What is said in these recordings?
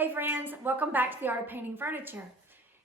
Hey friends, welcome back to the Art of Painting Furniture.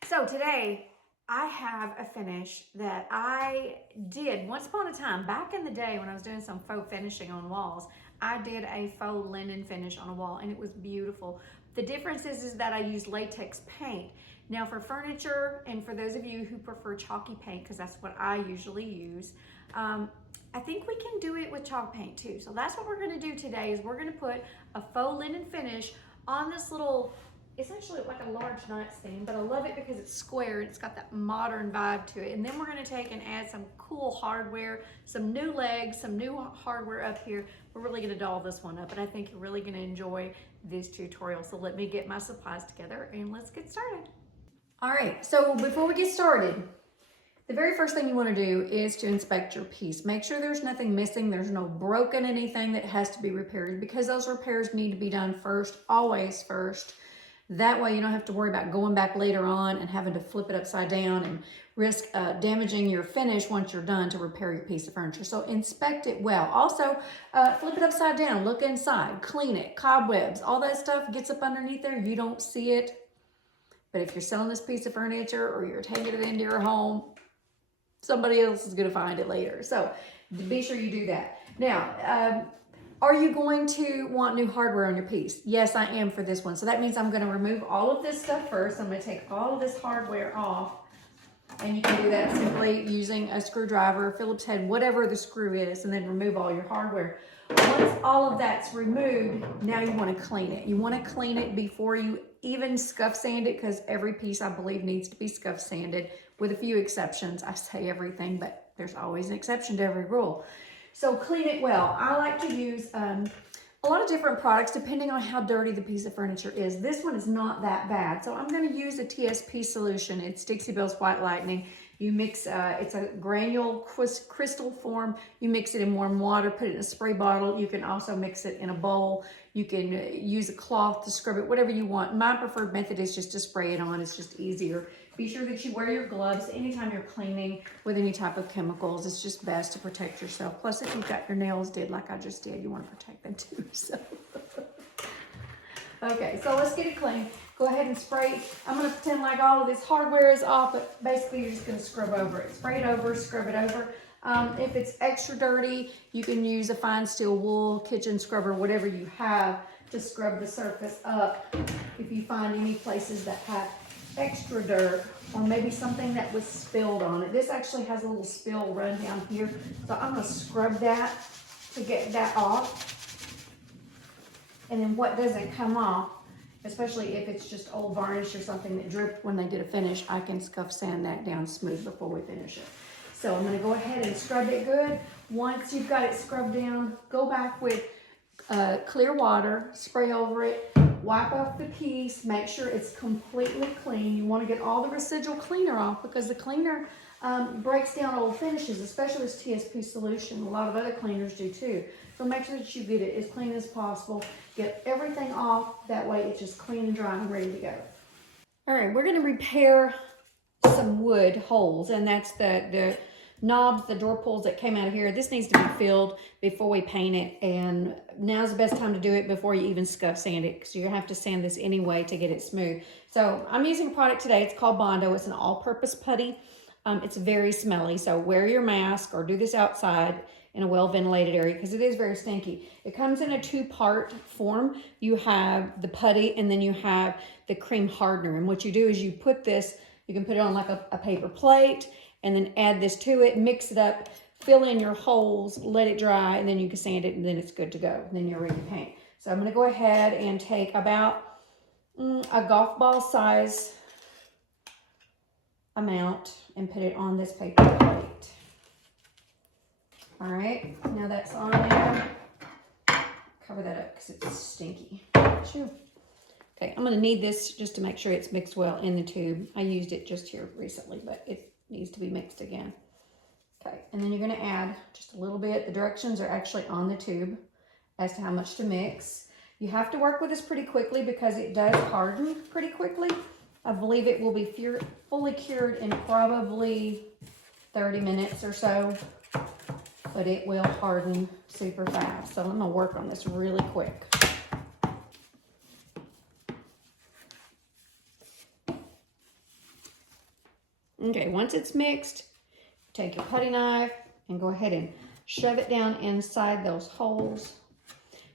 So today I have a finish that I did once upon a time, back in the day when I was doing some faux finishing on walls. I did a faux linen finish on a wall and it was beautiful. The difference is that I used latex paint. Now for furniture, and for those of you who prefer chalky paint, because that's what I usually use, I think we can do it with chalk paint too. So that's what we're gonna do today, is we're gonna put a faux linen finish on this little, it's actually like a large nightstand, but I love it because it's square. It's got that modern vibe to it. And then we're gonna take and add some cool hardware, some new legs, some new hardware up here. We're really gonna doll this one up, and I think you're really gonna enjoy this tutorial. So let me get my supplies together and let's get started. All right, so before we get started, the very first thing you want to do is to inspect your piece. Make sure there's nothing missing, there's no broken anything that has to be repaired, because those repairs need to be done first, always first. That way you don't have to worry about going back later on and having to flip it upside down and risk damaging your finish once you're done to repair your piece of furniture. So inspect it well. Also, flip it upside down, look inside, clean it, cobwebs, all that stuff gets up underneath there, you don't see it. But if you're selling this piece of furniture or you're taking it into your home, somebody else is going to find it later. So be sure you do that. Now, are you going to want new hardware on your piece? Yes, I am for this one. So that means I'm going to remove all of this stuff first. I'm going to take all of this hardware off. And you can do that simply using a screwdriver, Phillips head, whatever the screw is, and then remove all your hardware. Once all of that's removed, now you want to clean it. You want to clean it before you even scuff sand it, because every piece, I believe, needs to be scuff sanded, with a few exceptions. I say everything, but there's always an exception to every rule. So clean it well. I like to use a lot of different products depending on how dirty the piece of furniture is. This one is not that bad. So I'm going to use a TSP solution. It's Dixie Belle's White Lightning. You mix, it's a granule crystal form. You mix it in warm water, put it in a spray bottle. You can also mix it in a bowl. You can use a cloth to scrub it, whatever you want. My preferred method is just to spray it on. It's just easier. Be sure that you wear your gloves anytime you're cleaning with any type of chemicals. It's just best to protect yourself. Plus, if you've got your nails did like I just did, you want to protect them too. So, okay, so let's get it clean. Go ahead and spray. I'm going to pretend like all of this hardware is off, but basically you're just going to scrub over it. Spray it over, scrub it over. If it's extra dirty, you can use a fine steel wool, kitchen scrubber, whatever you have to scrub the surface up. If you find any places that have extra dirt, or maybe something that was spilled on it. This actually has a little spill run down here, so I'm going to scrub that to get that off. And then what doesn't come off, especially if it's just old varnish or something that dripped when they did a finish, I can scuff sand that down smooth before we finish it. So I'm going to go ahead and scrub it good. Once you've got it scrubbed down, go back with clear water, spray over it, wipe off the piece, make sure it's completely clean. You want to get all the residual cleaner off, because the cleaner breaks down old finishes, especially this TSP solution. A lot of other cleaners do too. So make sure that you get it as clean as possible. Get everything off. That way it's just clean and dry and ready to go. All right, we're going to repair some wood holes, and that's the knobs, the door pulls that came out of here. This needs to be filled before we paint it, and now's the best time to do it before you even scuff sand it, because you have to sand this anyway to get it smooth. So I'm using a product today. It's called Bondo. It's an all-purpose putty. It's very smelly, so wear your mask or do this outside in a well-ventilated area, because it is very stinky. It comes in a two-part form. You have the putty, and then you have the cream hardener. And what you do is you put this, you can put it on like a paper plate, and then add this to it, mix it up, fill in your holes, let it dry, and then you can sand it, and then it's good to go. And then you're ready to paint. So I'm going to go ahead and take about a golf ball size amount and put it on this paper plate. All right, now that's on there. Cover that up because it's stinky. Sure. Okay, I'm going to need this just to make sure it's mixed well in the tube. I used it just here recently, but it needs to be mixed again. Okay, and then you're going to add just a little bit. The directions are actually on the tube as to how much to mix. You have to work with this pretty quickly because it does harden pretty quickly. I believe it will be fully cured in probably 30 minutes or so, but it will harden super fast. So I'm going to work on this really quick. Okay, once it's mixed, take your putty knife and go ahead and shove it down inside those holes.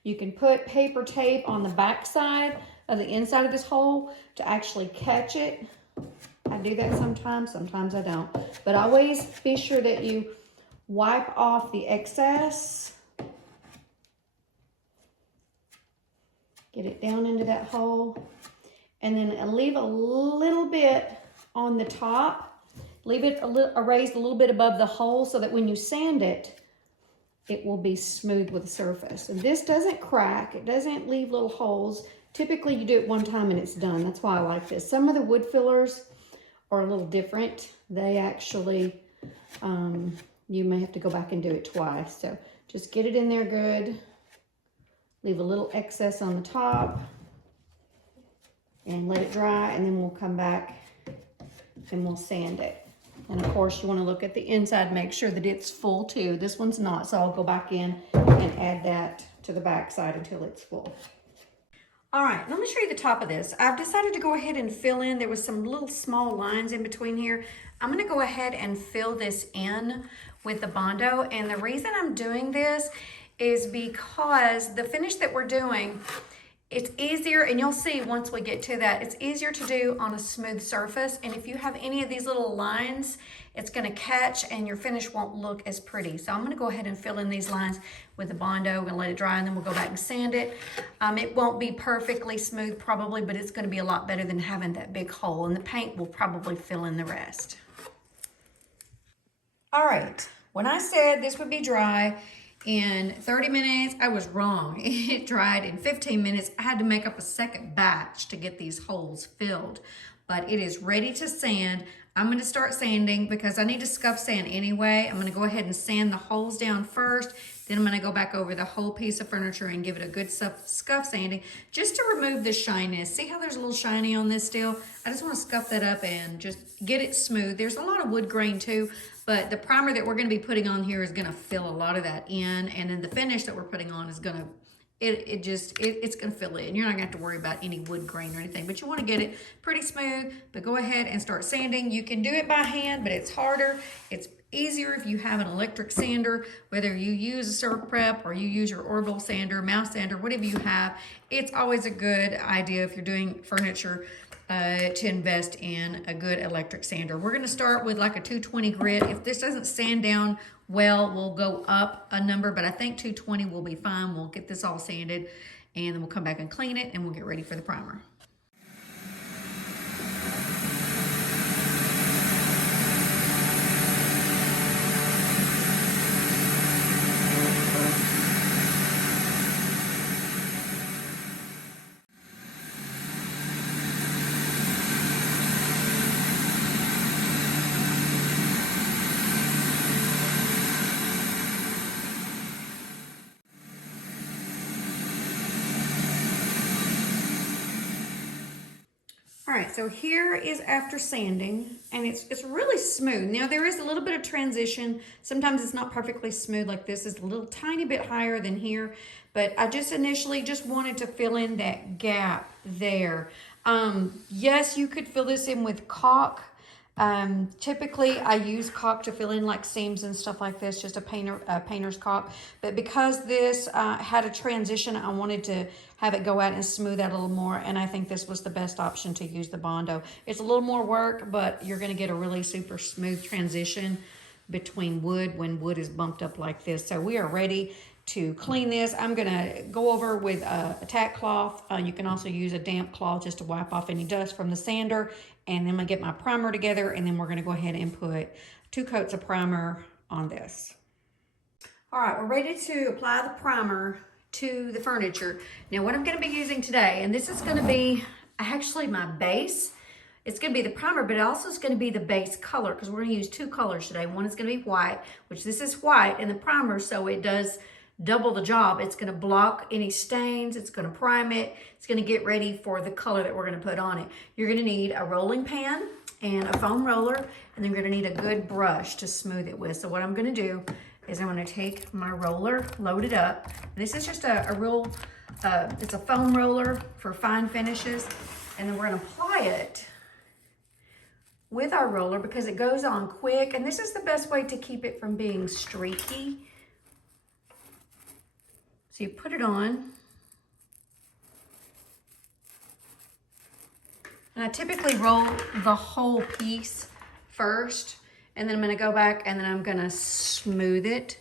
You can put paper tape on the back side of the inside of this hole to actually catch it. I do that sometimes I don't. But always be sure that you wipe off the excess. Get it down into that hole. And then leave a little bit on the top. Leave it raised a little bit above the hole so that when you sand it, it will be smooth with the surface. And this doesn't crack. It doesn't leave little holes. Typically, you do it one time and it's done. That's why I like this. Some of the wood fillers are a little different. They actually, you may have to go back and do it twice. So just get it in there good. Leave a little excess on the top and let it dry, and then we'll come back and we'll sand it. And of course, you want to look at the inside, make sure that it's full too. This one's not, so I'll go back in and add that to the back side until it's full. All right, let me show you the top of this. I've decided to go ahead and fill in. There was some little small lines in between here. I'm gonna go ahead and fill this in with the Bondo. And the reason I'm doing this is because the finish that we're doing, it's easier, and you'll see once we get to that, it's easier to do on a smooth surface. And if you have any of these little lines, it's gonna catch and your finish won't look as pretty. So I'm gonna go ahead and fill in these lines with the Bondo and let it dry, and then we'll go back and sand it. It won't be perfectly smooth probably, but it's gonna be a lot better than having that big hole, and the paint will probably fill in the rest. All right, when I said this would be dry in 30 minutes, I was wrong. It dried in 15 minutes. I had to make up a second batch to get these holes filled, but it is ready to sand. I'm going to start sanding because I need to scuff sand anyway. I'm going to go ahead and sand the holes down first. Then I'm going to go back over the whole piece of furniture and give it a good scuff sanding just to remove the shyness. See how there's a little shiny on this still? I just want to scuff that up and just get it smooth. There's a lot of wood grain too, but the primer that we're going to be putting on here is going to fill a lot of that in, and then the finish that we're putting on is going to it's gonna fill in. You're not gonna have to worry about any wood grain or anything, but you wanna get it pretty smooth. But go ahead and start sanding. You can do it by hand, but it's harder. It's easier if you have an electric sander, whether you use a Surf Prep or you use your orbital sander, mouse sander, whatever you have. It's always a good idea if you're doing furniture to invest in a good electric sander. We're gonna start with like a 220 grit. If this doesn't sand down well, we'll go up a number, but I think 220 will be fine. We'll get this all sanded, and then we'll come back and clean it, and we'll get ready for the primer. All right, so here is after sanding, and it's really smooth. Now there is a little bit of transition. Sometimes it's not perfectly smooth like this. It's a little tiny bit higher than here, but I just initially just wanted to fill in that gap there. Yes, you could fill this in with caulk. Typically I use caulk to fill in like seams and stuff like this, just a painter's caulk. But because this had a transition, I wanted to have it go out and smooth out a little more, and I think this was the best option to use the Bondo. It's a little more work, but you're gonna get a really super smooth transition between wood when wood is bumped up like this. So we are ready to clean this. I'm gonna go over with a tack cloth. You can also use a damp cloth just to wipe off any dust from the sander. And then I'm gonna get my primer together, and then we're gonna go ahead and put 2 coats of primer on this. All right, we're ready to apply the primer to the furniture. Now what I'm gonna be using today, and this is gonna be actually my base. It's gonna be the primer, but it also is gonna be the base color, because we're gonna use 2 colors today. One is gonna be white, which this is white, and the primer, so it does double the job. It's gonna block any stains, it's gonna prime it, it's gonna get ready for the color that we're gonna put on it. You're gonna need a rolling pan and a foam roller, and then you're gonna need a good brush to smooth it with. So what I'm gonna do is I'm gonna take my roller, load it up. This is just a real, it's a foam roller for fine finishes, and then we're gonna apply it with our roller because it goes on quick, and this is the best way to keep it from being streaky. So you put it on. And I typically roll the whole piece first, and then I'm gonna go back and then I'm gonna smooth it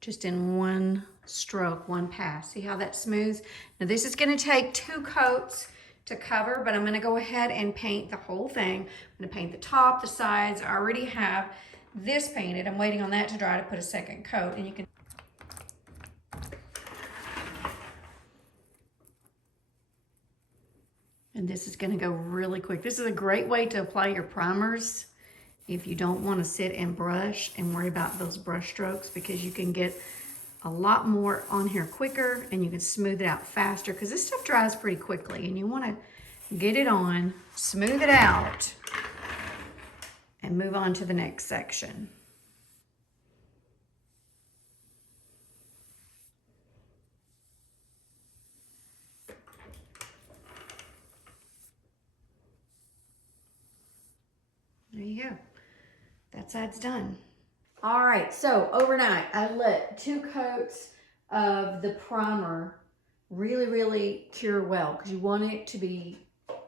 just in one stroke, one pass. See how that smooths? Now this is gonna take 2 coats to cover, but I'm gonna go ahead and paint the whole thing. I'm gonna paint the top, the sides. I already have this painted. I'm waiting on that to dry to put a second coat, and you can. And this is gonna go really quick. This is a great way to apply your primers if you don't wanna sit and brush and worry about those brush strokes, because you can get a lot more on here quicker and you can smooth it out faster, because this stuff dries pretty quickly and you wanna get it on, smooth it out, and move on to the next section. There you go. That side's done. All right, so overnight, I let 2 coats of the primer really cure well, because you want it to be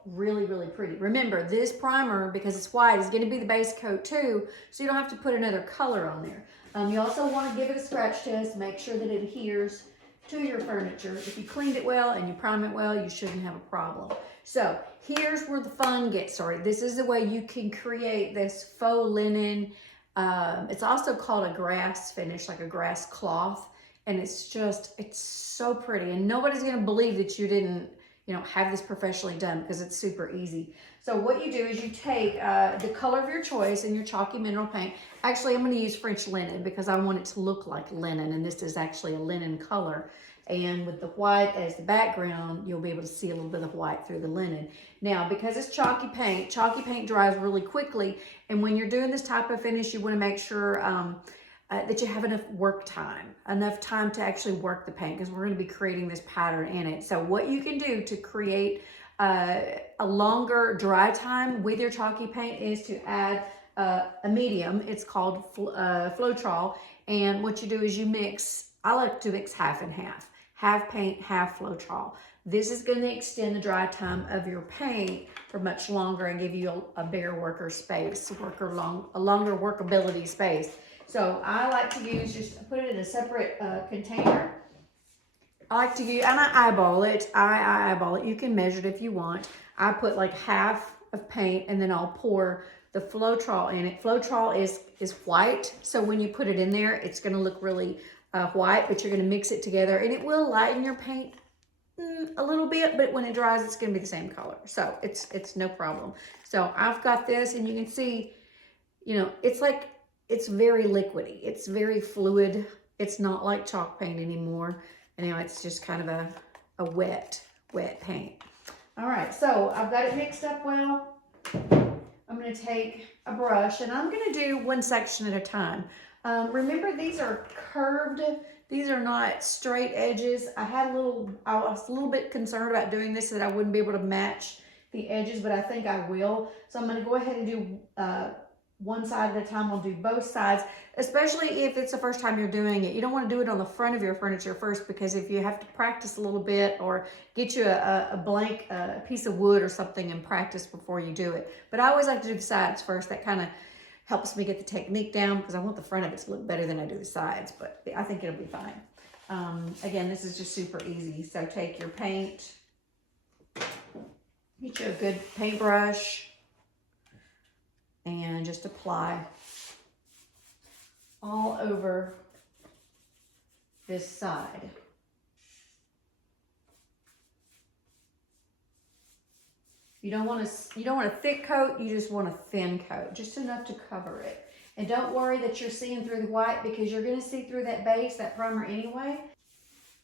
really pretty. Remember, this primer, because it's white, is going to be the base coat too, so you don't have to put another color on there. You also want to give it a scratch test, make sure that it adheres to your furniture. If you cleaned it well and you prime it well, you shouldn't have a problem. So here's where the fun gets started. This is the way you can create this faux linen. It's also called a grass finish, like a grass cloth. And it's so pretty. And nobody's going to believe that you didn't, have this professionally done, because it's super easy. So what you do is you take the color of your choice and your chalky mineral paint. Actually, I'm going to use French linen because I want it to look like linen, and this is actually a linen color. And with the white as the background, you'll be able to see a little bit of white through the linen. Now, because it's chalky paint dries really quickly. And when you're doing this type of finish, you want to make sure that you have enough time to actually work the paint, because we're going to be creating this pattern in it. So what you can do to create a longer dry time with your chalky paint is to add a medium. It's called Faux. And what you do is you mix, I like to mix half and half. Half paint, half Faux. This is going to extend the dry time of your paint for much longer and give you a bigger worker space, a longer workability space. So I like to use, just put it in a separate container. I like to use, and I eyeball it. I eyeball it. You can measure it if you want. I put like half of paint, and then I'll pour the Faux in it. Faux is white, so when you put it in there, it's going to look really white, but you're going to mix it together, and it will lighten your paint a little bit, but when it dries, it's going to be the same color. So it's no problem. So I've got this, and you can see, it's very liquidy. It's very fluid. It's not like chalk paint anymore. It's just kind of a wet paint. All right, so I've got it mixed up well. I'm going to take a brush, and I'm going to do one section at a time. Remember, these are curved. These are not straight edges. I was a little bit concerned about doing this, that I wouldn't be able to match the edges, but I think I will. So I'm going to go ahead and do one side at a time. I'll do both sides, especially if it's the first time you're doing it. You don't want to do it on the front of your furniture first, because if you have to practice a little bit, or get you a blank piece of wood or something and practice before you do it. But I always like to do the sides first. That kind of helps me get the technique down, because I want the front of it to look better than I do the sides, but I think it'll be fine. Again, this is just super easy. So take your paint, get you a good paintbrush, and just apply all over this side. You don't want a thick coat, you just want a thin coat, just enough to cover it. And don't worry that you're seeing through the white, because you're going to see through that base, that primer anyway.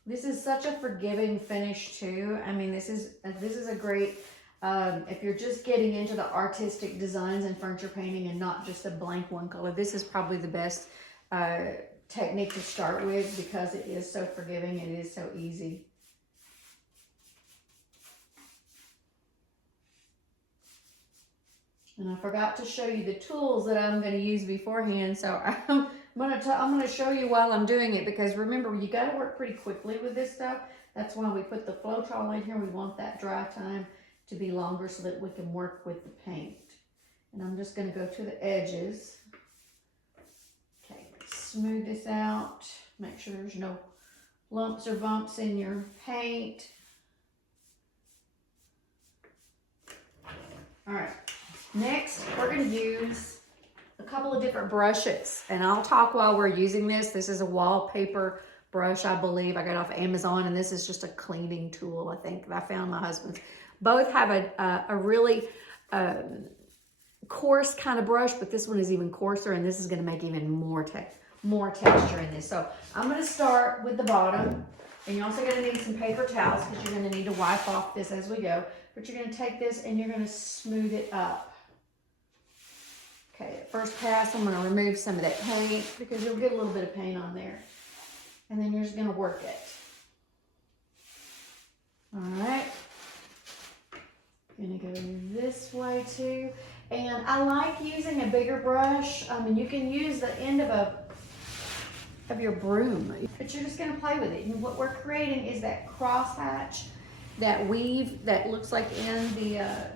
This is such a forgiving finish too. This is a great, if you're just getting into the artistic designs and furniture painting and not just a blank one color, this is probably the best technique to start with, because it is so forgiving and it is so easy. And I forgot to show you the tools that I'm going to use beforehand. So I'm going to show you while I'm doing it, because remember, you got to work pretty quickly with this stuff. That's why we put the Floetrol in here. We want that dry time to be longer so that we can work with the paint. And I'm just going to go to the edges. Okay, smooth this out. Make sure there's no lumps or bumps in your paint. All right, next we're going to use a couple of different brushes, and I'll talk while we're using this. This is a wallpaper brush, I believe. I got it off Amazon, and this is just a cleaning tool, I think. I found my husband's. Both have a really coarse kind of brush, but this one is even coarser, and this is going to make even more texture in this. So I'm going to start with the bottom, and you're also going to need some paper towels because you're going to need to wipe off this as we go. But you're going to take this and you're going to smooth it up. Okay, at first pass, I'm going to remove some of that paint because you'll get a little bit of paint on there. And then you're just going to work it. All right. Going to go this way too. And I like using a bigger brush. I mean, you can use the end of your broom, but you're just going to play with it. And what we're creating is that crosshatch, that weave that looks like in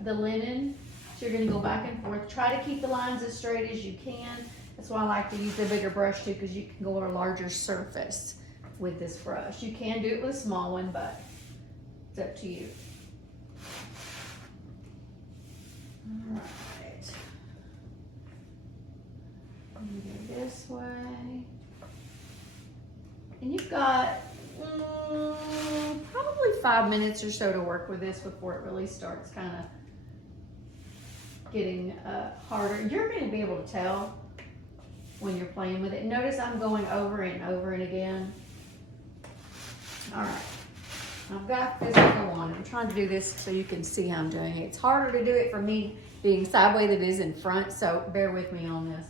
the linen. So you're going to go back and forth. Try to keep the lines as straight as you can. That's why I like to use the bigger brush too, because you can go on a larger surface with this brush. You can do it with a small one, but it's up to you. All right. I'm going to go this way. And you've got probably 5 minutes or so to work with this before it really starts kind of getting harder. You're going to be able to tell when you're playing with it. Notice I'm going over and over and again. All right. I've got this go on. I'm trying to do this so you can see how I'm doing it. It's harder to do it for me being sideways than it is in front, so bear with me on this.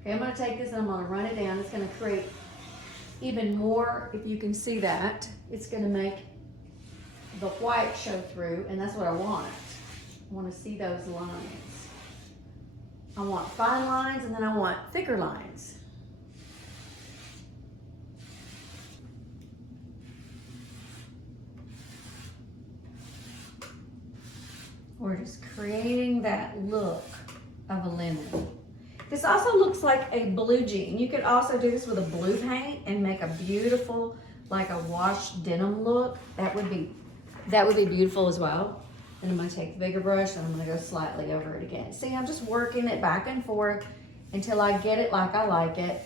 Okay, I'm going to take this and I'm going to run it down. It's going to create even more, if you can see that. It's going to make the white show through, and that's what I want. I want to see those lines. I want fine lines, and then I want thicker lines. We're just creating that look of a linen. This also looks like a blue jean. You could also do this with a blue paint and make a beautiful, like a washed denim look. That would be beautiful as well. And I'm gonna take the bigger brush and I'm gonna go slightly over it again. See, I'm just working it back and forth until I get it like I like it.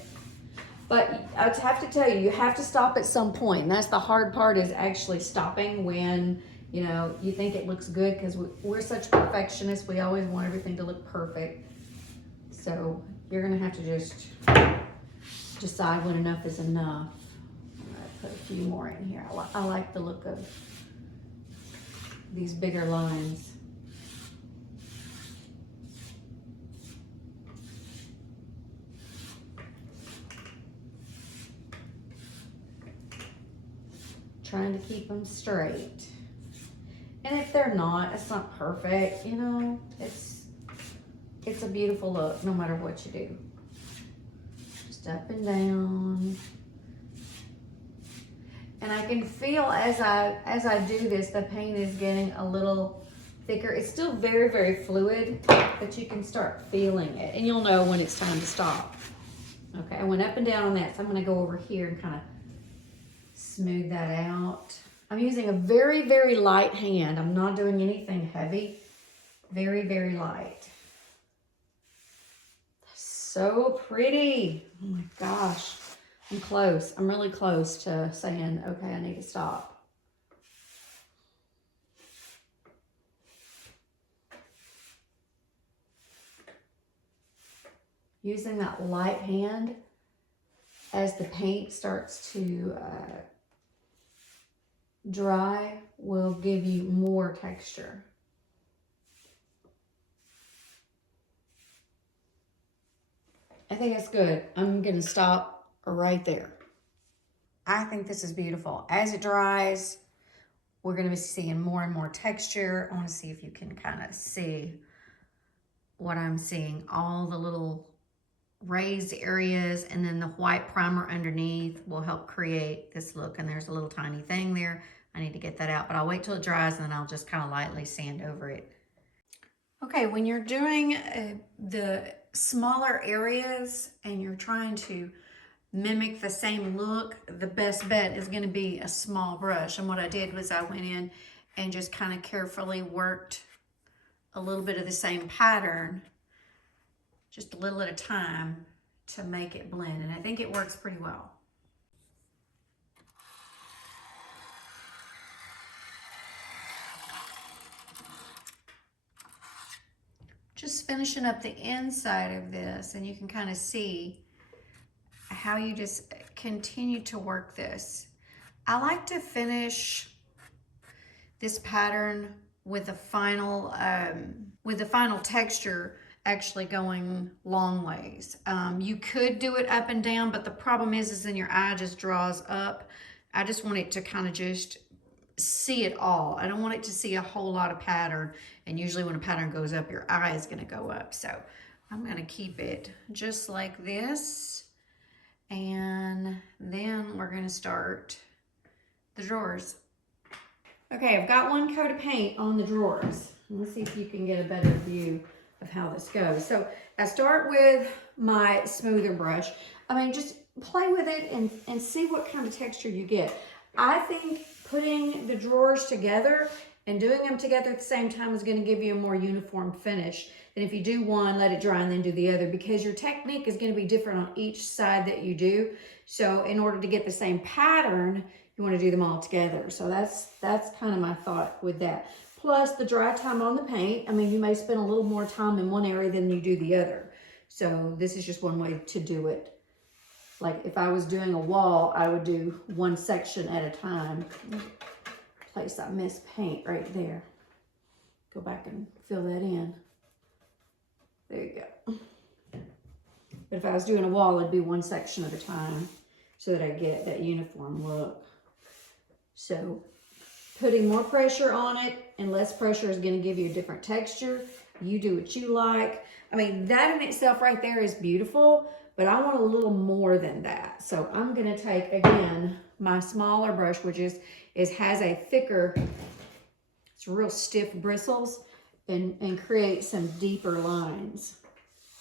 But I have to tell you, you have to stop at some point. And that's the hard part, is actually stopping when, you know, you think it looks good, because we're such perfectionists. We always want everything to look perfect. So you're gonna have to just decide when enough is enough. I'm gonna put a few more in here. I like the look of these bigger lines. Trying to keep them straight. And if they're not, it's not perfect, you know, it's a beautiful look no matter what you do. Just up and down. And I can feel as I do this, the paint is getting a little thicker. It's still very, very fluid, but you can start feeling it. And you'll know when it's time to stop. Okay, I went up and down on that, so I'm gonna go over here and kind of smooth that out. I'm using a very, very light hand. I'm not doing anything heavy. Very, very light. So pretty. Oh my gosh. I'm close. I'm really close to saying, okay, I need to stop. Using that light hand as the paint starts to dry will give you more texture. I think it's good. I'm gonna stop right there. I think this is beautiful. As it dries, we're gonna be seeing more and more texture. I wanna see if you can kind of see what I'm seeing. All the little raised areas, and then the white primer underneath will help create this look. And there's a little tiny thing there. I need to get that out, but I'll wait till it dries and then I'll just kind of lightly sand over it. Okay, when you're doing the smaller areas and you're trying to mimic the same look, the best bet is going to be a small brush. And what I did was I went in and just kind of carefully worked a little bit of the same pattern, just a little at a time, to make it blend. And I think it works pretty well. Just finishing up the inside of this, and you can kind of see how you just continue to work this. I like to finish this pattern with the final texture actually going long ways. You could do it up and down, but the problem is then your eye just draws up. I just want it to kind of just see it all. I don't want it to see a whole lot of pattern, and usually when a pattern goes up, your eye is going to go up. So I'm going to keep it just like this, and then we're going to start the drawers. Okay, I've got one coat of paint on the drawers. Let's see if you can get a better view of how this goes. So I start with my smoother brush. I mean, just play with it and see what kind of texture you get. I think putting the drawers together and doing them together at the same time is going to give you a more uniform finish than if you do one, let it dry, and then do the other, because your technique is going to be different on each side that you do. So in order to get the same pattern, you want to do them all together. So that's kind of my thought with that. Plus the dry time on the paint. I mean, you may spend a little more time in one area than you do the other. So this is just one way to do it. Like if I was doing a wall, I would do one section at a time. Place I missed paint right there. Go back and fill that in. There you go. But if I was doing a wall, it'd be one section at a time so that I get that uniform look. So putting more pressure on it and less pressure is going to give you a different texture. You do what you like. I mean, that in itself right there is beautiful, but I want a little more than that. So I'm going to take, again, my smaller brush, which has a thicker, it's real stiff bristles, and create some deeper lines.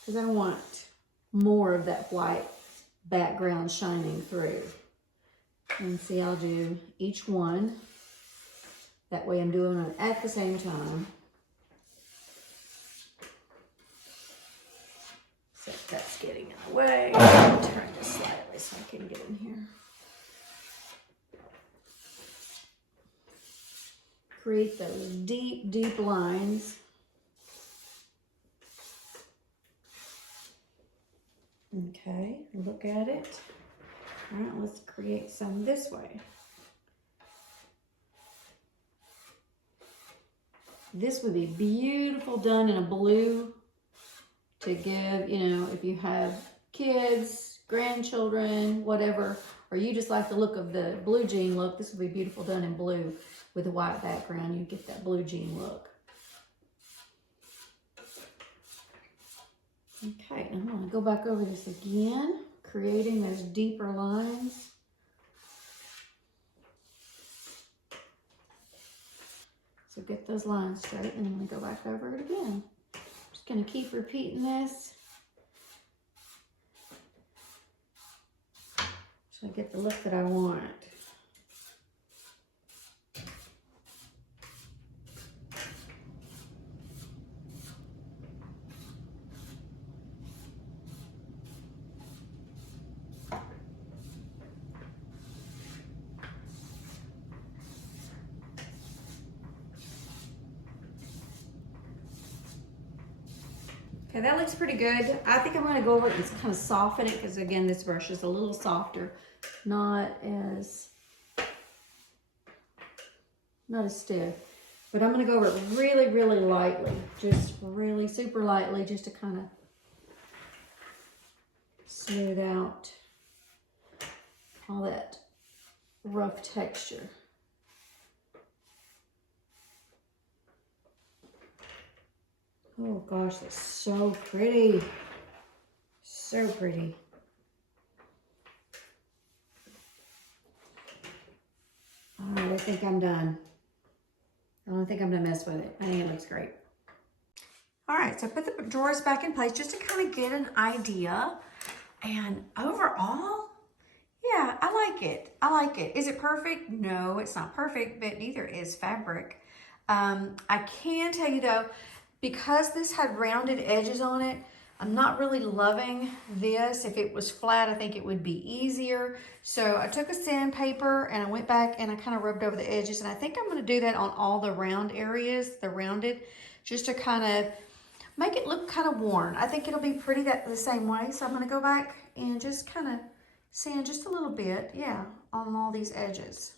Because I want more of that white background shining through. And see, I'll do each one. That way I'm doing them at the same time. So that's getting in the way. I'll turn this slightly so I can get in here. Create those deep, deep lines. Okay, look at it. All right, let's create some this way. This would be beautiful done in a blue to give, you know, if you have kids, grandchildren, whatever, or you just like the look of the blue jean look, this would be beautiful done in blue with a white background. You get that blue jean look. Okay, I'm going to go back over this again, creating those deeper lines. So get those lines straight, and I'm going to go back over it again. Just going to keep repeating this. So I get the look that I want. Okay, that looks pretty good. I think I'm going to go over it and kind of soften it because, again, this brush is a little softer, not as stiff. But I'm going to go over it really, really lightly, just really super lightly, just to kind of smooth out all that rough texture. Oh gosh, that's so pretty. So pretty. All right, I think I'm done. I don't think I'm gonna mess with it. I think it looks great. All right, so I put the drawers back in place just to kind of get an idea. And overall, yeah, I like it. I like it. Is it perfect? No, it's not perfect, but neither is fabric. I can tell you though, because this had rounded edges on it, I'm not really loving this. If it was flat, I think it would be easier. So I took a sandpaper and I went back and I kind of rubbed over the edges. And I think I'm going to do that on all the round areas, the rounded, just to kind of make it look kind of worn. I think it'll be pretty the same way. So I'm going to go back and just kind of sand just a little bit, yeah, on all these edges.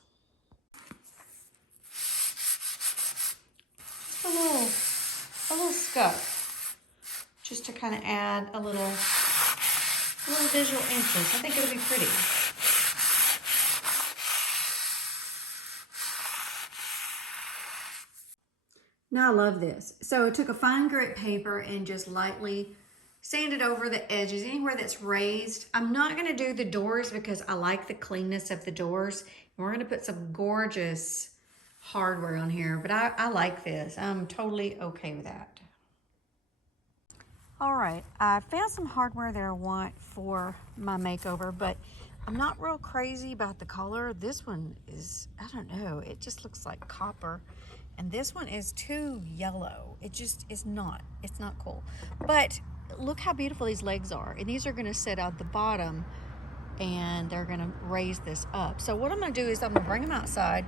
Just a little scuff, just to kind of add a little visual interest. I think it'll be pretty. Now I love this. So I took a fine grit paper and just lightly sanded over the edges, anywhere that's raised. I'm not gonna do the doors because I like the cleanness of the doors. And we're gonna put some gorgeous hardware on here, but I like this. I'm totally okay with that. All right, I found some hardware that I want for my makeover, but I'm not real crazy about the color. This one is, I don't know, it just looks like copper. And this one is too yellow. It just is not, it's not cool. But look how beautiful these legs are. And these are gonna sit at the bottom and they're gonna raise this up. So what I'm gonna do is I'm gonna bring them outside,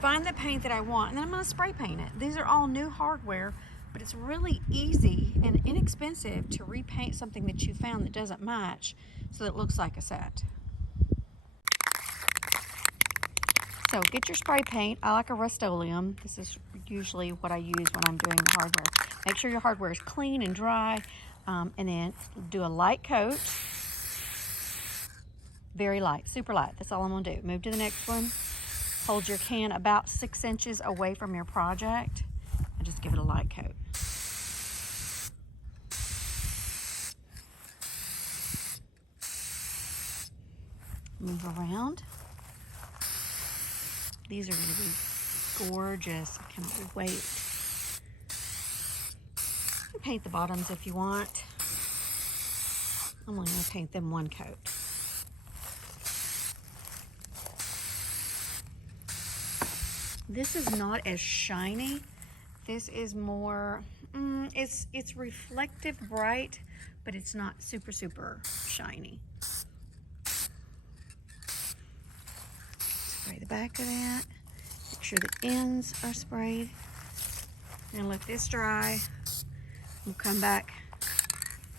find the paint that I want, and then I'm gonna spray paint it. These are all new hardware, but it's really easy and inexpensive to repaint something that you found that doesn't match so that it looks like a set. So get your spray paint. I like a Rust-Oleum. This is usually what I use when I'm doing the hardware. Make sure your hardware is clean and dry, and then do a light coat. Very light, super light. That's all I'm gonna do. Move to the next one. Hold your can about 6 inches away from your project and just give it a light coat. Move around. These are going to be gorgeous. I cannot wait. You can paint the bottoms if you want. I'm only going to paint them one coat. This is not as shiny. This is more, it's reflective bright, but it's not super, super shiny. Spray the back of that. Make sure the ends are sprayed. And let this dry. We'll come back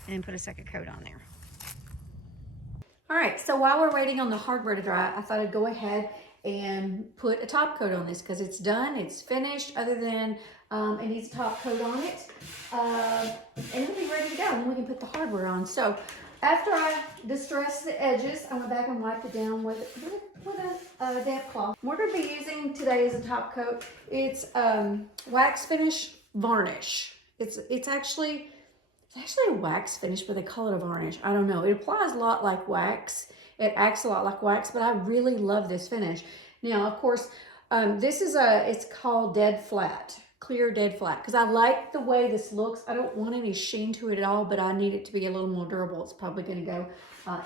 and put a second coat on there. All right, so while we're waiting on the hardware to dry, I thought I'd go ahead and put a top coat on this because it's done, it's finished, other than it needs a top coat on it. And it'll be ready to go, and then we can put the hardware on. So after I distressed the edges, I went back and wiped it down with a damp cloth. We're going to be using today as a top coat. It's wax finish varnish. It's actually a wax finish, but they call it a varnish. I don't know. It applies a lot like wax. It acts a lot like wax, but I really love this finish. Now, of course, this is it's called dead flat. Clear dead flat, because I like the way this looks. I don't want any sheen to it at all, but I need it to be a little more durable. It's probably going to go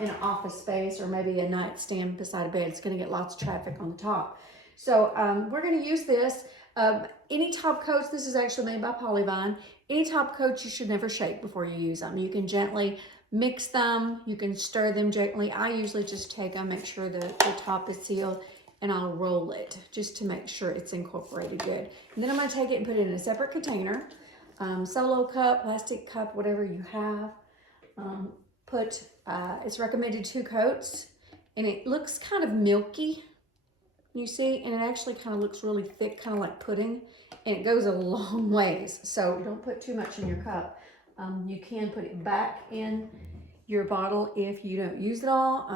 in an office space or maybe a nightstand beside a bed. It's going to get lots of traffic on the top. So we're going to use this. Any top coats, this is actually made by Polyvine. Any top coats you should never shake before you use them. You can gently mix them. You can stir them gently. I usually just take them, make sure the top is sealed, and I'll roll it just to make sure it's incorporated good. And then I'm going to take it and put it in a separate container, solo cup, plastic cup, whatever you have. It's recommended 2 coats, and it looks kind of milky, you see, and it actually kind of looks really thick, kind of like pudding, and it goes a long ways. So don't put too much in your cup. You can put it back in your bottle if you don't use it all.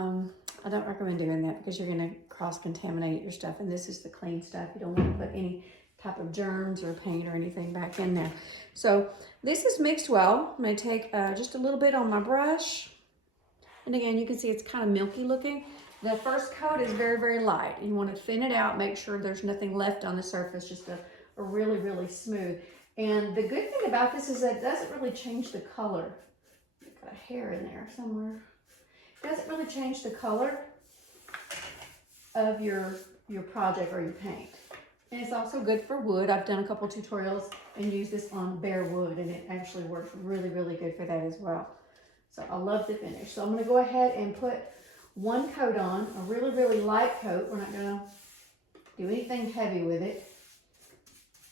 I don't recommend doing that because you're going to cross-contaminate your stuff, and this is the clean stuff. You don't want to put any type of germs or paint or anything back in there. So this is mixed well. I'm going to take just a little bit on my brush. And again, you can see it's kind of milky looking. The first coat is very, very light. You want to thin it out, make sure there's nothing left on the surface, just a really, really smooth. And the good thing about this is that it doesn't really change the color. Got a hair in there somewhere. It doesn't really change the color of your project or your paint. And it's also good for wood. I've done a couple tutorials and used this on bare wood, and it actually works really, really good for that as well. So I love the finish. So I'm going to go ahead and put one coat on, a really, really light coat. We're not going to do anything heavy with it.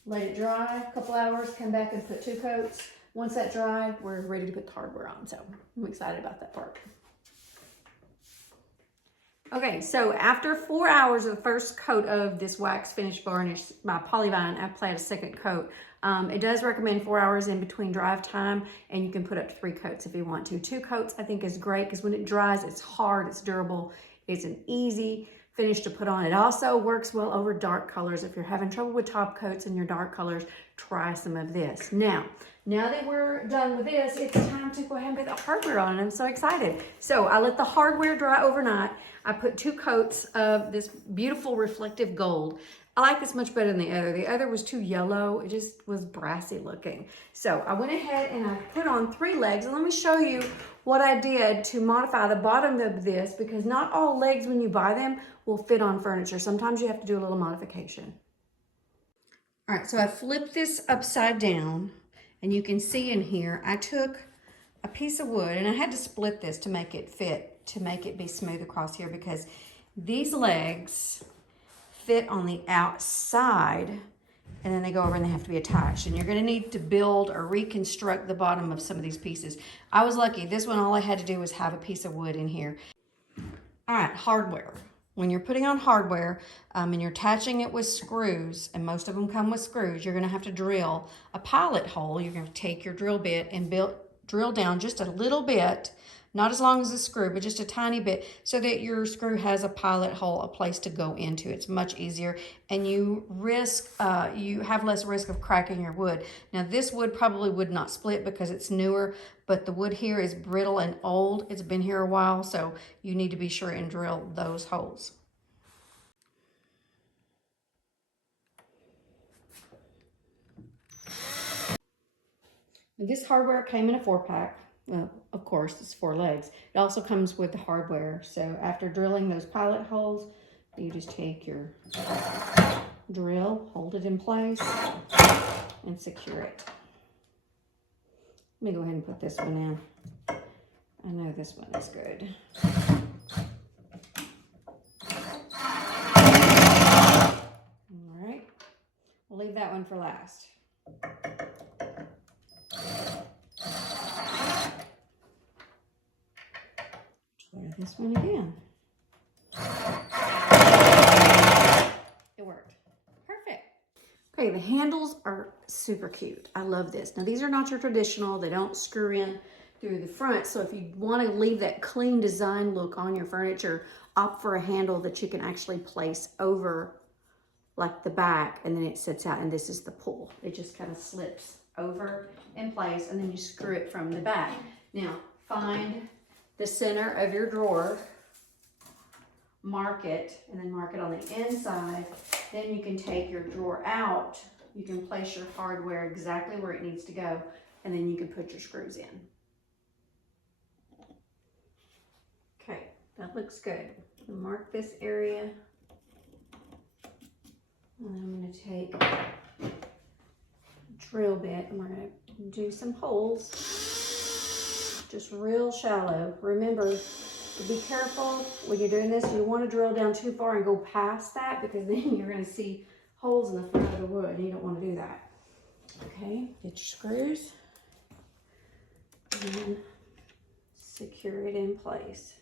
Let it dry a couple hours, come back and put 2 coats. Once that dried, we're ready to put the hardware on. So I'm excited about that part. Okay, so after 4 hours of the first coat of this wax finish varnish by Polyvine, I applied a second coat. It does recommend 4 hours in between dry time, and you can put up to 3 coats if you want to. 2 coats I think is great because when it dries, it's hard, it's durable, it's an easy finish to put on. It also works well over dark colors. If you're having trouble with top coats and your dark colors, try some of this. Now that we're done with this, it's time to go ahead and put the hardware on, and I'm so excited. So I let the hardware dry overnight. I put 2 coats of this beautiful reflective gold. I like this much better than the other. The other was too yellow. It just was brassy looking. So I went ahead and I put on 3 legs. And let me show you what I did to modify the bottom of this, because not all legs when you buy them will fit on furniture. Sometimes you have to do a little modification. All right, so I flipped this upside down, and you can see in here, I took a piece of wood, and I had to split this to make it fit, to make it be smooth across here, because these legs fit on the outside, and then they go over and they have to be attached. And you're gonna need to build or reconstruct the bottom of some of these pieces. I was lucky. This one, all I had to do was have a piece of wood in here. All right, hardware. When you're putting on hardware and you're attaching it with screws, and most of them come with screws, you're gonna have to drill a pilot hole. You're gonna take your drill bit and drill down just a little bit, not as long as a screw, but just a tiny bit, so that your screw has a pilot hole, a place to go into. It's much easier, and you have less risk of cracking your wood. Now this wood probably would not split because it's newer, but the wood here is brittle and old. It's been here a while, so you need to be sure and drill those holes. This hardware came in a 4-pack. Well, of course, it's 4 legs. It also comes with the hardware. So after drilling those pilot holes, you just take your drill, hold it in place, and secure it. Let me go ahead and put this one in. I know this one is good. All right, we'll leave that one for last. Try this one again. It worked. Perfect. Okay, the handles are super cute. I love this. Now, these are not your traditional. They don't screw in through the front. So if you want to leave that clean design look on your furniture, opt for a handle that you can actually place over like the back, and then it sits out, and this is the pull. It just kind of slips over in place, and then you screw it from the back. Now, find the center of your drawer, mark it, and then mark it on the inside. Then you can take your drawer out. You can place your hardware exactly where it needs to go, and then you can put your screws in. Okay, that looks good. Mark this area. And I'm going to take a drill bit, and we're going to do some holes, just real shallow. Remember to be careful when you're doing this. You want to drill down too far and go past that, because then you're going to see holes in the front of the wood, and you don't want to do that. Okay, get your screws and secure it in place.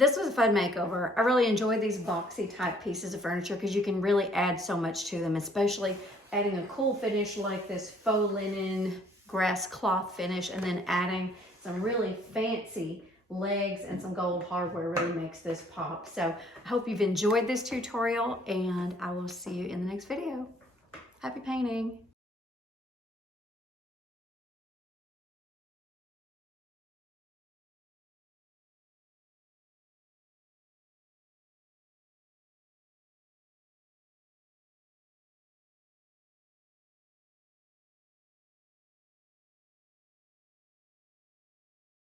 this was a fun makeover. I really enjoyed these boxy type pieces of furniture because you can really add so much to them, especially adding a cool finish like this faux linen grass cloth finish, and then adding some really fancy legs and some gold hardware really makes this pop. So I hope you've enjoyed this tutorial, and I will see you in the next video. Happy painting.